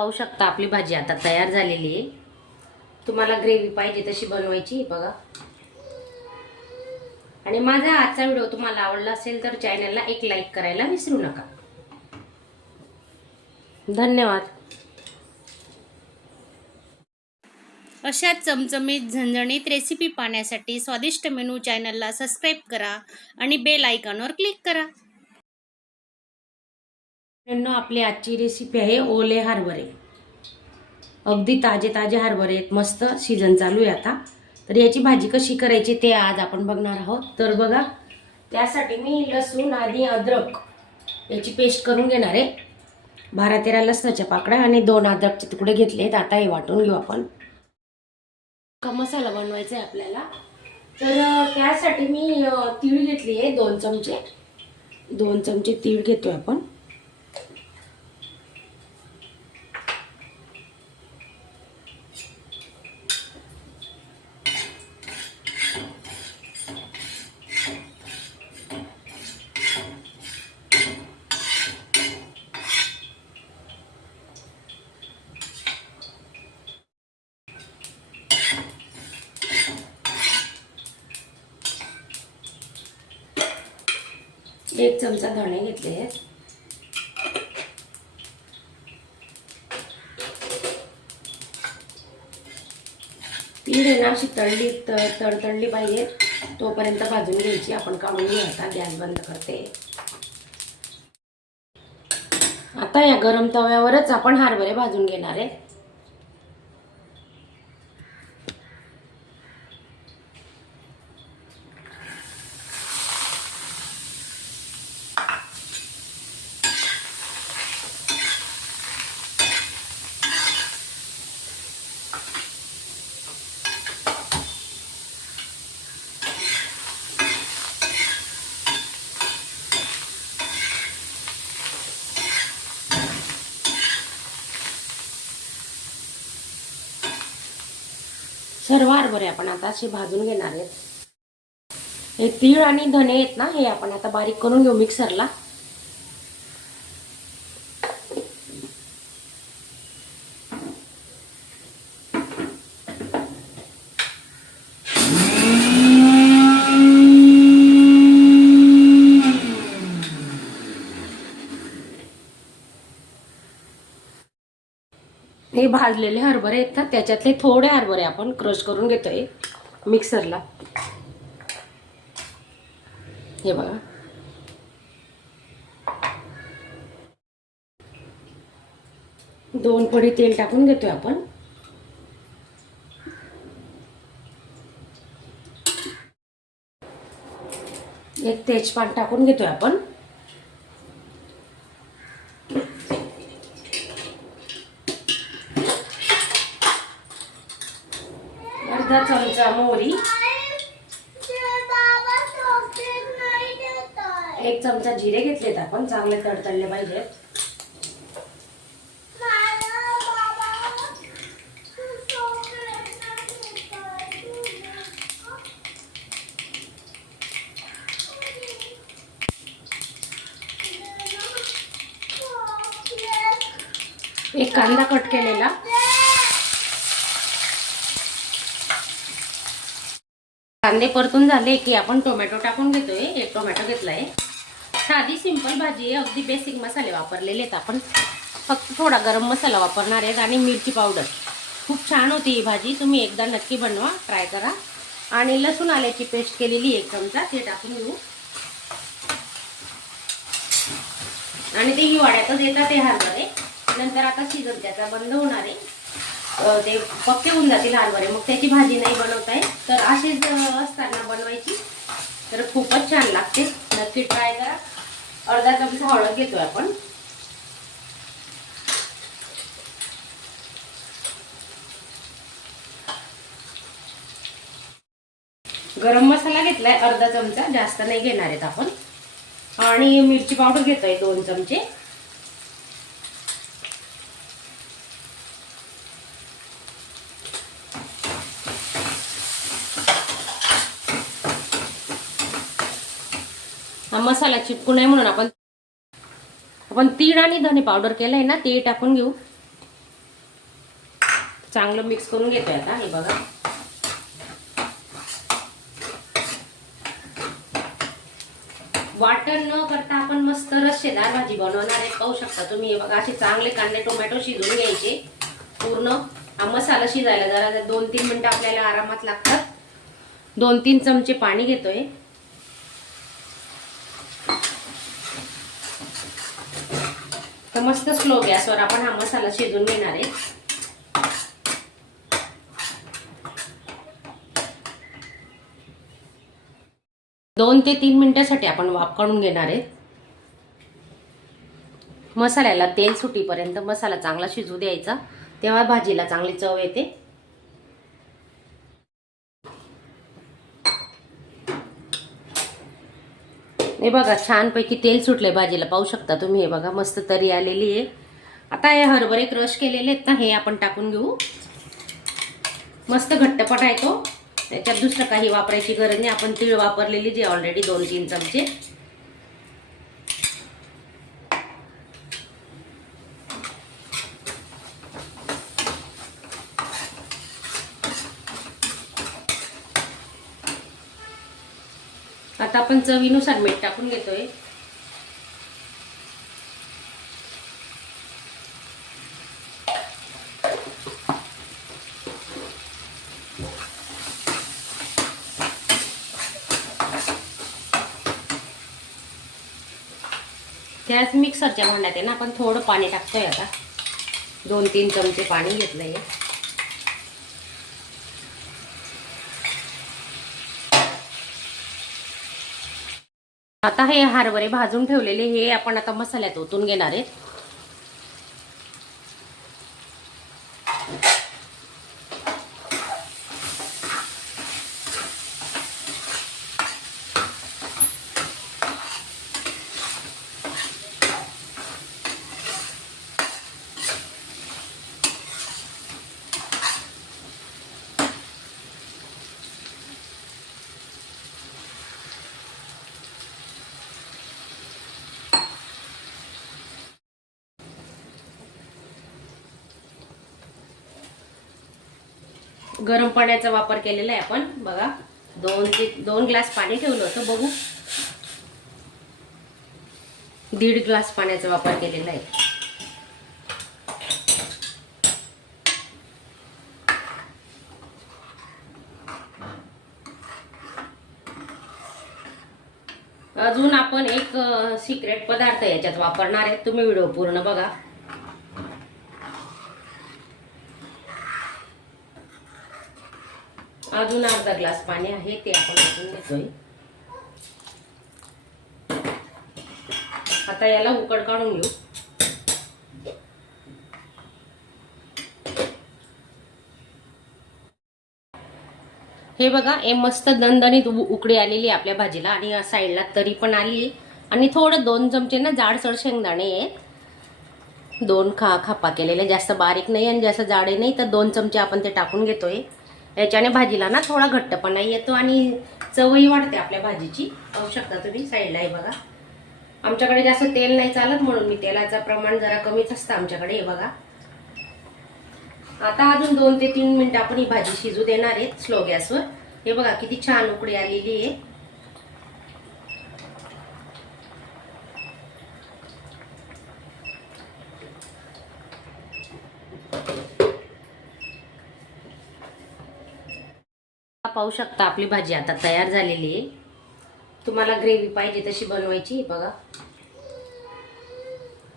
पाहू शकता आपली भाजी आता तयार झालेली आहे. तुम्हाला ग्रेव्ही पाहिजे तशी बनवायची बघा. आणि माझा आजचा व्हिडिओ तुम्हाला आवडला असेल तर चॅनलला एक लाईक करायला विसरू नका. धन्यवाद. अशा चमचमीत झणझणीत रेसिपी पाहण्यासाठी स्वादिष्ट मेनू चॅनलला सबस्क्राईब करा आणि बेल आयकॉनवर क्लिक करा. मित्रांनो आपली आजची रेसिपी आहे ओले हरभरे. अगदी ताजे ताजे हरभरे आहेत. मस्त सीझन चालू आहे आता. तर याची भाजी कशी करायची ते आज आपण बघणार आहोत. तर बघा त्यासाठी मी लसूण आणि अद्रक याची पेस्ट करून घेणार आहे. बारा तेरा लसणाच्या पाकळ्या आणि दोन अद्रकचे तुकडे घेतले आहेत आता हे वाटून घेऊ आपण. का मसाला बनवायचा आहे आपल्याला. तर त्यासाठी मी तीळ घेतली आहे दोन चमचे. दोन चमचे तीळ घेतो आपण. एक चमचा धणे घेतले आहेत तीळ आहे ना अशी तळली तळतळली तडतडली पाहिजे तोपर्यंत भाजून घ्यायची आपण काढून घ्या आता गॅस बंद करते आता या गरम तव्यावरच आपण हरभरे भाजून घेणार आहे सर्व हरभरे आपण आता असे भाजून घेणार आहेत. हे तीळ आणि धने आहेत ना हे आपण आता बारीक करून घेऊ मिक्सरला हे भाजलेले हरभरे आहेत ना त्याच्यातले थोडे हरभरे आपण क्रश करून घेतोय मिक्सरला. हे बघा. दोन पडी तेल टाकून घेतोय आपण. एक तेजपान टाकून घेतोय आपण. अर्धा चमचा मोहरी. एक चमचा जिरे घेतलेत आपण चांगले तडतडले पाहिजेत. एक कांदा कट केलेला. कांदे परतून झाले की आपण टोमॅटो टाकून घेतोय. एक टोमॅटो घेतलाय. साधी सिंपल भाजी आहे. अगदी बेसिक मसाले वापरलेले आहेत आपण. फक्त थोडा गरम मसाला वापरणार आहेत आणि मिरची पावडर खूप छान होती ही भाजी. तुम्ही एकदा नक्की बनवा. ट्राय करा. आणि लसूण आल्याची पेस्ट केलेली एक चमचा. ते टाकून घेऊ. आणि ते हिवाळ्यातच येतात ते हरभरे. नंतर आता सीझन त्याचा बंद होणार आहे. ते पक्के होऊन जाते हरभरे. मग त्याची भाजी नाही बनवता येत तर असेच असताना बनवायची. तर खूपच छान लागते. नक्की ट्राय करा. अर्धा चमचा हळद घेतोय आपण. गरम मसाला घेतलाय. अर्धा चमचा. जास्त नाही घेणार आहेत आपण. आणि मिरची पावडर घेतोय दोन चमचे. मसाला चिटकू नये म्हणून आपण आपण तीळ आणि धने पावडर केलंय ना ते टाकून घेऊ. चांगलं मिक्स करून घेतोय आता हे बघा. वाटण न करता आपण मस्त रस्सेदार भाजी बनवणार आहे. पाहू शकता तुम्ही हे बघा असे चांगले कांदे टोमॅटो शिजवून घ्यायचे. पूर्ण हा मसाला शिजायला जरा दोन तीन मिनिटं आपल्याला आरामात लागतात. दोन तीन चमचे पाणी घेतोय. तर मस्त स्लो गॅसवर आपण हा मसाला शिजून घेणार आहे. दोन ते तीन मिनिटासाठी आपण वाफ काढून घेणार आहे. मसाल्याला तेल सुटीपर्यंत मसाला चांगला शिजू द्यायचा. तेव्हा भाजीला चांगली चव येते. हे बघा छानपैकी तेल सुटले भाजीला. पाहू शकता तुम्ही हे बघा मस्त तरी आलेली आहे. आता हे हरभरे क्रश केलेले आहेत ना हे आपण टाकून घेऊ. मस्त घट्टपट आहे तो त्याच्यात दुसरं काही वापरायची गरज नाही. आपण तीळ वापरलेली जी ऑलरेडी दोन तीन चमचे. आता आपण चवीनुसार मीठ टाकून घेतोय. त्याच मिक्सरच्या भांड्यात आहे ना आपण थोडं पाणी टाकतोय आता. दोन तीन चमचे पाणी घेतलंय. आता हे हरभरे भाजून ठेवलेले हे आपण आता मसाल्यात ओतून घेणार आहेत. गरम पाण्याचा वापर केलेला आहे आपण. बघा दोन ते दोन ग्लास पाणी ठेवलं होतं बघू. दीड ग्लास पाण्याचा वापर केलेला आहे. अजून आपण एक सिक्रेट पदार्थ याच्यात वापरणार आहे. तुम्ही व्हिडिओ पूर्ण बघा. अजून अर्धा ग्लास पाणी आहे ते आपण अजून घेतोय. आता याला उकड काढून घेऊ. हे बघा हे मस्त दणदणीत उकडी आलेली आहे आपल्या भाजीला आणि या साईडला तरी पण आली आणि थोडं दोन चमचे ना जाडसर शेंगदाणे आहेत. दोन खा खापा केलेले जास्त बारीक नाही आणि जास्त जाडे नाही तर दोन चमचे आपण ते टाकून घेतोय. याच्याने भाजीला ना थोडा घट्टपणा येतो आणि चवही वाढते आपल्या भाजीची. पाहू शकता तुम्ही साईडला आहे बघा. आमच्याकडे जास्त तेल नाही चालत म्हणून मी तेलाचं प्रमाण जरा कमीच असतं आमच्याकडे हे बघा. आता अजून दोन ते तीन मिनिटं आपण ही भाजी शिजू देणार आहेत स्लो गॅसवर. हे बघा किती छान उकडी आलेली आहे. पाहू शकता आपली भाजी आता तयार झालेली आहे. तुम्हाला ग्रेव्ही पाहिजे तशी बनवायची बघा.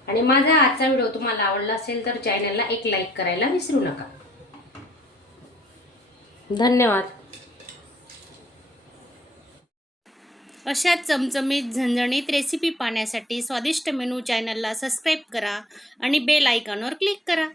आणि माझा आजचा व्हिडिओ तुम्हाला आवडला असेल तर चॅनलला एक लाईक करायला विसरू नका. धन्यवाद. अशा चमचमीत झणझणीत रेसिपी पाहण्यासाठी स्वादिष्ट मेनू चॅनलला सबस्क्राईब करा आणि बेल आयकॉनवर क्लिक करा.